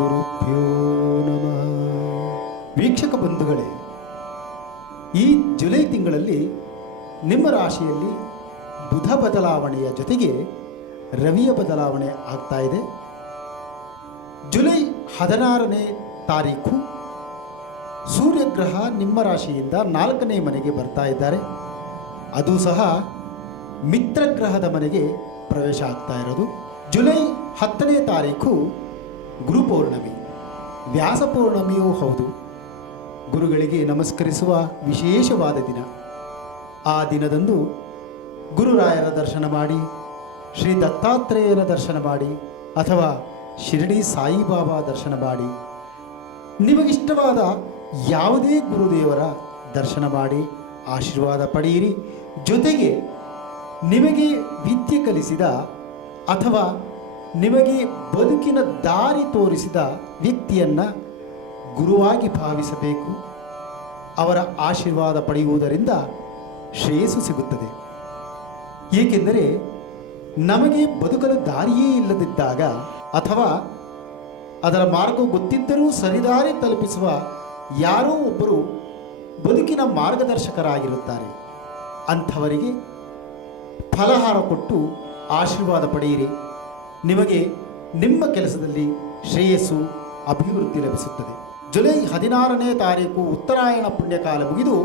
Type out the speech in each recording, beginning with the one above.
ಗುರುಭ್ಯೋ ನಮಃ. ವೀಕ್ಷಕ ಬಂಧುಗಳೇ, ಈ ಜುಲೈ ತಿಂಗಳಲ್ಲಿ ನಿಮ್ಮ ರಾಶಿಯಲ್ಲಿ ಬುಧ ಬದಲಾವಣೆಯ ಜೊತೆಗೆ ರವಿಯ ಬದಲಾವಣೆ ಆಗ್ತಾ ಇದೆ. ಜುಲೈ 16ನೇ ತಾರೀಕು ಸೂರ್ಯಗ್ರಹ ನಿಮ್ಮ ರಾಶಿಯಿಂದ 4ನೇ ಮನೆಗೆ ಬರ್ತಾ ಇದ್ದಾರೆ. ಅದು ಸಹ ಮಿತ್ರಗ್ರಹದ ಮನೆಗೆ ಪ್ರವೇಶ ಆಗ್ತಾ ಇರೋದು. ಜುಲೈ 10ನೇ ತಾರೀಕು ಗುರು ಪೌರ್ಣಮಿ, ವ್ಯಾಸ ಪೌರ್ಣಮಿಯೂ ಹೌದು. ಗುರುಗಳಿಗೆ ನಮಸ್ಕರಿಸುವ ವಿಶೇಷವಾದ ದಿನ. ಆ ದಿನದಂದು ಗುರುರಾಯರ ದರ್ಶನ ಮಾಡಿ, ಶ್ರೀ ದತ್ತಾತ್ರೇಯನ ದರ್ಶನ ಮಾಡಿ, ಅಥವಾ ಶಿರಡಿ ಸಾಯಿಬಾಬಾ ದರ್ಶನ ಮಾಡಿ, ನಿಮಗಿಷ್ಟವಾದ ಯಾವುದೇ ಗುರುದೇವರ ದರ್ಶನ ಮಾಡಿ ಆಶೀರ್ವಾದ ಪಡೆಯಿರಿ. ಜೊತೆಗೆ ನಿಮಗೆ ವಿದ್ಯೆ ಕಲಿಸಿದ ಅಥವಾ ನಿಮಗೆ ಬದುಕಿನ ದಾರಿ ತೋರಿಸಿದ ವ್ಯಕ್ತಿಯನ್ನು ಗುರುವಾಗಿ ಭಾವಿಸಬೇಕು. ಅವರ ಆಶೀರ್ವಾದ ಪಡೆಯುವುದರಿಂದ ಶ್ರೇಯಸ್ಸು ಸಿಗುತ್ತದೆ. ಏಕೆಂದರೆ ನಮಗೆ ಬದುಕಲು ದಾರಿಯೇ ಇಲ್ಲದಿದ್ದಾಗ ಅಥವಾ ಅದರ ಮಾರ್ಗ ಗೊತ್ತಿದ್ದರೂ ಸರಿದಾರಿ ತಲುಪಿಸುವ ಯಾರೋ ಒಬ್ಬರು ಬದುಕಿನ ಮಾರ್ಗದರ್ಶಕರಾಗಿರುತ್ತಾರೆ. ಅಂಥವರಿಗೆ ಫಲಹಾರ ಕೊಟ್ಟು ಆಶೀರ್ವಾದ ಪಡೆಯಿರಿ. ನಿಮಗೆ ನಿಮ್ಮ ಕೆಲಸದಲ್ಲಿ ಶ್ರೇಯಸ್ಸು, ಅಭಿವೃದ್ಧಿ ಲಭಿಸುತ್ತದೆ. ಜುಲೈ 16ನೇ ತಾರೀಕು ಉತ್ತರಾಯಣ ಪುಣ್ಯಕಾಲ ಮುಗಿದು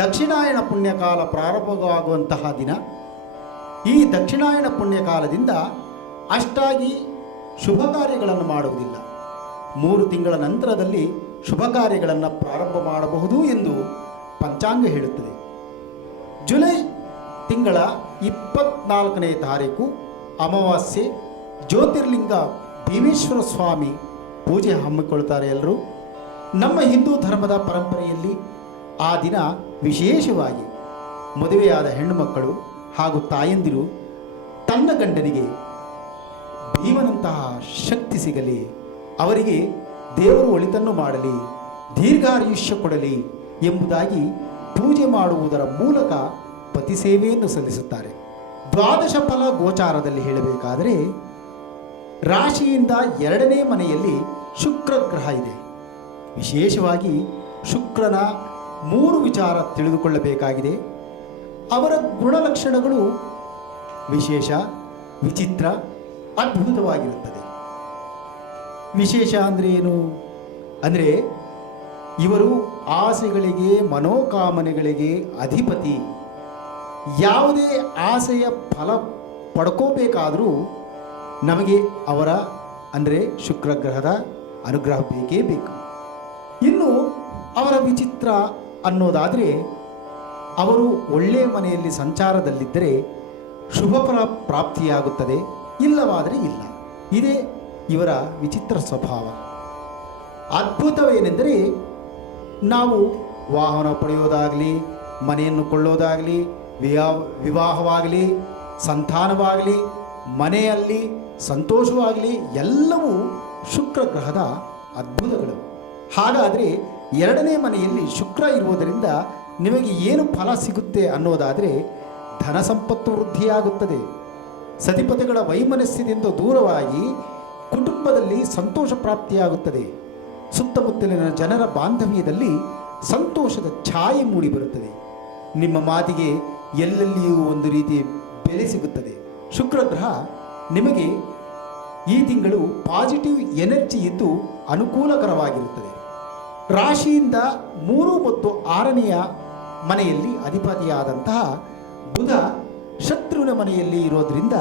ದಕ್ಷಿಣಾಯಣ ಪುಣ್ಯಕಾಲ ಪ್ರಾರಂಭವಾಗುವಂತಹ ದಿನ. ಈ ದಕ್ಷಿಣಾಯಣ ಪುಣ್ಯಕಾಲದಿಂದ ಅಷ್ಟಾಗಿ ಶುಭ ಕಾರ್ಯಗಳನ್ನು ಮಾಡುವುದಿಲ್ಲ. 3 ತಿಂಗಳ ನಂತರದಲ್ಲಿ ಶುಭ ಕಾರ್ಯಗಳನ್ನು ಪ್ರಾರಂಭ ಮಾಡಬಹುದು ಎಂದು ಪಂಚಾಂಗ ಹೇಳುತ್ತದೆ. ಜುಲೈ ತಿಂಗಳ 24ನೇ ತಾರೀಕು ಅಮಾವಾಸ್ಯೆ, ಜ್ಯೋತಿರ್ಲಿಂಗ ಭೀಮೇಶ್ವರ ಸ್ವಾಮಿ ಪೂಜೆ ಹಮ್ಮಿಕೊಳ್ತಾರೆ ಎಲ್ಲರೂ. ನಮ್ಮ ಹಿಂದೂ ಧರ್ಮದ ಪರಂಪರೆಯಲ್ಲಿ ಆ ದಿನ ವಿಶೇಷವಾಗಿ ಮದುವೆಯಾದ ಹೆಣ್ಣು ಮಕ್ಕಳು ಹಾಗೂ ತಾಯಂದಿರು ತನ್ನ ಗಂಡನಿಗೆ ಭೀಮನಂತಹ ಶಕ್ತಿ ಸಿಗಲಿ, ಅವರಿಗೆ ದೇವರು ಒಳಿತನ್ನು ಮಾಡಲಿ, ದೀರ್ಘಾಯುಷ್ಯ ಕೊಡಲಿ ಎಂಬುದಾಗಿ ಪೂಜೆ ಮಾಡುವುದರ ಮೂಲಕ ಪತಿ ಸೇವೆಯನ್ನು ಸಲ್ಲಿಸುತ್ತಾರೆ. ದ್ವಾದಶ ಫಲ ಗೋಚಾರದಲ್ಲಿ ಹೇಳಬೇಕಾದರೆ ರಾಶಿಯಿಂದ 2ನೇ ಮನೆಯಲ್ಲಿ ಶುಕ್ರ ಗ್ರಹ ಇದೆ. ವಿಶೇಷವಾಗಿ ಶುಕ್ರನ 3 ವಿಚಾರ ತಿಳಿದುಕೊಳ್ಳಬೇಕಾಗಿದೆ. ಅವರ ಗುಣಲಕ್ಷಣಗಳು ವಿಶೇಷ, ವಿಚಿತ್ರ, ಅದ್ಭುತವಾಗಿರುತ್ತದೆ. ವಿಶೇಷ ಅಂದರೆ ಏನು ಅಂದರೆ, ಇವರು ಆಸೆಗಳಿಗೆ, ಮನೋಕಾಮನೆಗಳಿಗೆ ಅಧಿಪತಿ. ಯಾವುದೇ ಆಸೆಯ ಫಲ ಪಡ್ಕೋಬೇಕಾದರೂ ನಮಗೆ ಅವರ ಅಂದರೆ ಶುಕ್ರಗ್ರಹದ ಅನುಗ್ರಹ ಬೇಕೇ ಬೇಕು. ಇನ್ನು ಅವರ ವಿಚಿತ್ರ ಅನ್ನೋದಾದರೆ, ಅವರು ಒಳ್ಳೆಯ ಮನೆಯಲ್ಲಿ ಸಂಚಾರದಲ್ಲಿದ್ದರೆ ಶುಭ ಫಲ ಪ್ರಾಪ್ತಿಯಾಗುತ್ತದೆ, ಇಲ್ಲವಾದರೆ ಇಲ್ಲ. ಇದೇ ಇವರ ವಿಚಿತ್ರ ಸ್ವಭಾವ. ಅದ್ಭುತವೇನೆಂದರೆ, ನಾವು ವಾಹನ ಪಡೆಯೋದಾಗಲಿ, ಮನೆಯನ್ನು ಕೊಳ್ಳೋದಾಗಲಿ, ವಿವಾಹವಾಗಲಿ, ಸಂತಾನವಾಗಲಿ, ಮನೆಯಲ್ಲಿ ಸಂತೋಷವಾಗಲಿ, ಎಲ್ಲವೂ ಶುಕ್ರಗ್ರಹದ ಅದ್ಭುತಗಳು. ಹಾಗಾದರೆ 2ನೇ ಮನೆಯಲ್ಲಿ ಶುಕ್ರ ಇರುವುದರಿಂದ ನಿಮಗೆ ಏನು ಫಲ ಸಿಗುತ್ತೆ ಅನ್ನೋದಾದರೆ, ಧನ ಸಂಪತ್ತು ವೃದ್ಧಿಯಾಗುತ್ತದೆ. ಸತಿಪತಿಗಳ ವೈಮನಸ್ಯದಿಂದ ದೂರವಾಗಿ ಕುಟುಂಬದಲ್ಲಿ ಸಂತೋಷ ಪ್ರಾಪ್ತಿಯಾಗುತ್ತದೆ. ಸುತ್ತಮುತ್ತಲಿನ ಜನರ ಬಾಂಧವ್ಯದಲ್ಲಿ ಸಂತೋಷದ ಛಾಯೆ ಮೂಡಿಬರುತ್ತದೆ. ನಿಮ್ಮ ಮಾತಿಗೆ ಎಲ್ಲೆಲ್ಲಿಯೂ ಒಂದು ರೀತಿ ಬೆಲೆ ಸಿಗುತ್ತದೆ. ಶುಕ್ರಗ್ರಹ ನಿಮಗೆ ಈ ತಿಂಗಳು ಪಾಸಿಟಿವ್ ಎನರ್ಜಿ ಇದ್ದು ಅನುಕೂಲಕರವಾಗಿರುತ್ತದೆ. ರಾಶಿಯಿಂದ 3 ಮತ್ತು 6ನೆಯ ಮನೆಯಲ್ಲಿ ಅಧಿಪತಿಯಾದಂತಹ ಬುಧ ಶತ್ರುವಿನ ಮನೆಯಲ್ಲಿ ಇರೋದರಿಂದ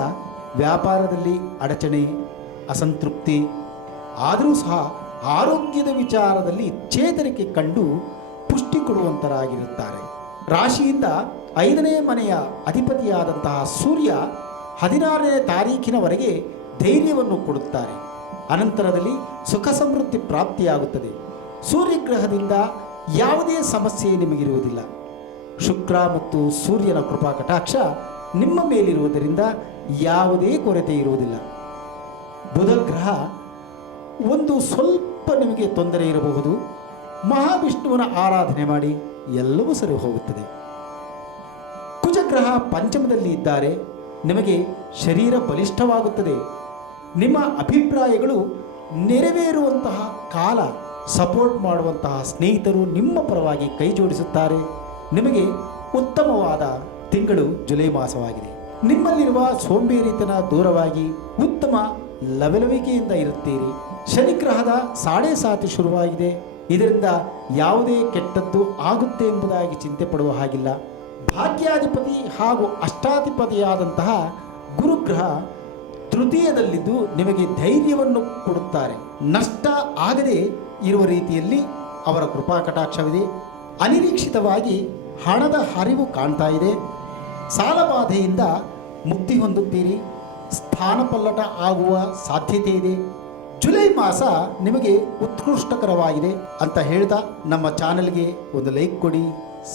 ವ್ಯಾಪಾರದಲ್ಲಿ ಅಡಚಣೆ, ಅಸಂತೃಪ್ತಿ, ಆದರೂ ಸಹ ಆರೋಗ್ಯದ ವಿಚಾರದಲ್ಲಿ ಚೇತರಿಕೆ ಕಂಡು ಪುಷ್ಟಿ ಕೊಡುವಂತರಾಗಿರುತ್ತಾರೆ. ರಾಶಿಯಿಂದ 5ನೇ ಮನೆಯ ಅಧಿಪತಿಯಾದಂತಹ ಸೂರ್ಯ 16ನೇ ತಾರೀಖಿನವರೆಗೆ ಧೈರ್ಯವನ್ನು ಕೊಡುತ್ತಾರೆ. ಅನಂತರದಲ್ಲಿ ಸುಖ ಸಮೃದ್ಧಿ ಪ್ರಾಪ್ತಿಯಾಗುತ್ತದೆ. ಸೂರ್ಯಗ್ರಹದಿಂದ ಯಾವುದೇ ಸಮಸ್ಯೆ ನಿಮಗಿರುವುದಿಲ್ಲ. ಶುಕ್ರ ಮತ್ತು ಸೂರ್ಯನ ಕೃಪಾ ಕಟಾಕ್ಷ ನಿಮ್ಮ ಮೇಲಿರುವುದರಿಂದ ಯಾವುದೇ ಕೊರತೆ ಇರುವುದಿಲ್ಲ. ಬುಧ ಗ್ರಹ ಒಂದು ಸ್ವಲ್ಪ ನಿಮಗೆ ತೊಂದರೆ ಇರಬಹುದು. ಮಹಾವಿಷ್ಣುವಿನ ಆರಾಧನೆ ಮಾಡಿ, ಎಲ್ಲವೂ ಸರಿ ಹೋಗುತ್ತದೆ. ಕುಜಗ್ರಹ ಪಂಚಮದಲ್ಲಿ ಇದ್ದಾರೆ. ನಿಮಗೆ ಶರೀರ ಬಲಿಷ್ಠವಾಗುತ್ತದೆ. ನಿಮ್ಮ ಅಭಿಪ್ರಾಯಗಳು ನೆರವೇರುವಂತಹ ಕಾಲ, ಸಪೋರ್ಟ್ ಮಾಡುವಂತಹ ಸ್ನೇಹಿತರು ನಿಮ್ಮ ಪರವಾಗಿ ಕೈ ಜೋಡಿಸುತ್ತಾರೆ. ನಿಮಗೆ ಉತ್ತಮವಾದ ತಿಂಗಳು ಜುಲೈ ಮಾಸವಾಗಿದೆ. ನಿಮ್ಮಲ್ಲಿರುವ ಸೋಂಬೇರಿತನ ದೂರವಾಗಿ ಉತ್ತಮ ಲವಲವಿಕೆಯಿಂದ ಇರುತ್ತೀರಿ. ಶನಿಗ್ರಹದ ಸಾಡೆ ಸಾತಿ ಶುರುವಾಗಿದೆ. ಇದರಿಂದ ಯಾವುದೇ ಕೆಟ್ಟದ್ದು ಆಗುತ್ತೆ ಎಂಬುದಾಗಿ ಚಿಂತೆ ಪಡುವ ಹಾಗಿಲ್ಲ. ಭಾಗ್ಯಾಧಿಪತಿ ಹಾಗೂ ಅಷ್ಟಾಧಿಪತಿಯಾದಂತಹ ಗುರುಗ್ರಹ ತೃತೀಯದಲ್ಲಿದ್ದು ನಿಮಗೆ ಧೈರ್ಯವನ್ನು ಕೊಡುತ್ತಾರೆ. ನಷ್ಟ ಆಗದೆ ಇರುವ ರೀತಿಯಲ್ಲಿ ಅವರ ಕೃಪಾ ಕಟಾಕ್ಷವಿದೆ. ಅನಿರೀಕ್ಷಿತವಾಗಿ ಹಣದ ಹರಿವು ಕಾಣ್ತಾ ಇದೆ. ಸಾಲಬಾಧೆಯಿಂದ ಮುಕ್ತಿ ಹೊಂದುತ್ತೀರಿ. ಸ್ಥಾನಪಲ್ಲಟ ಆಗುವ ಸಾಧ್ಯತೆ ಇದೆ. ಜುಲೈ ಮಾಸ ನಿಮಗೆ ಉತ್ಕೃಷ್ಟಕರವಾಗಿದೆ ಅಂತ ಹೇಳ್ತಾ ನಮ್ಮ ಚಾನೆಲ್ಗೆ ಒಂದು ಲೈಕ್ ಕೊಡಿ,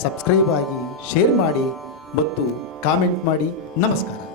ಸಬ್ಸ್ಕ್ರೈಬ್ ಆಗಿ, ಶೇರ್ ಮಾಡಿ ಮತ್ತು ಕಾಮೆಂಟ್ ಮಾಡಿ. ನಮಸ್ಕಾರ.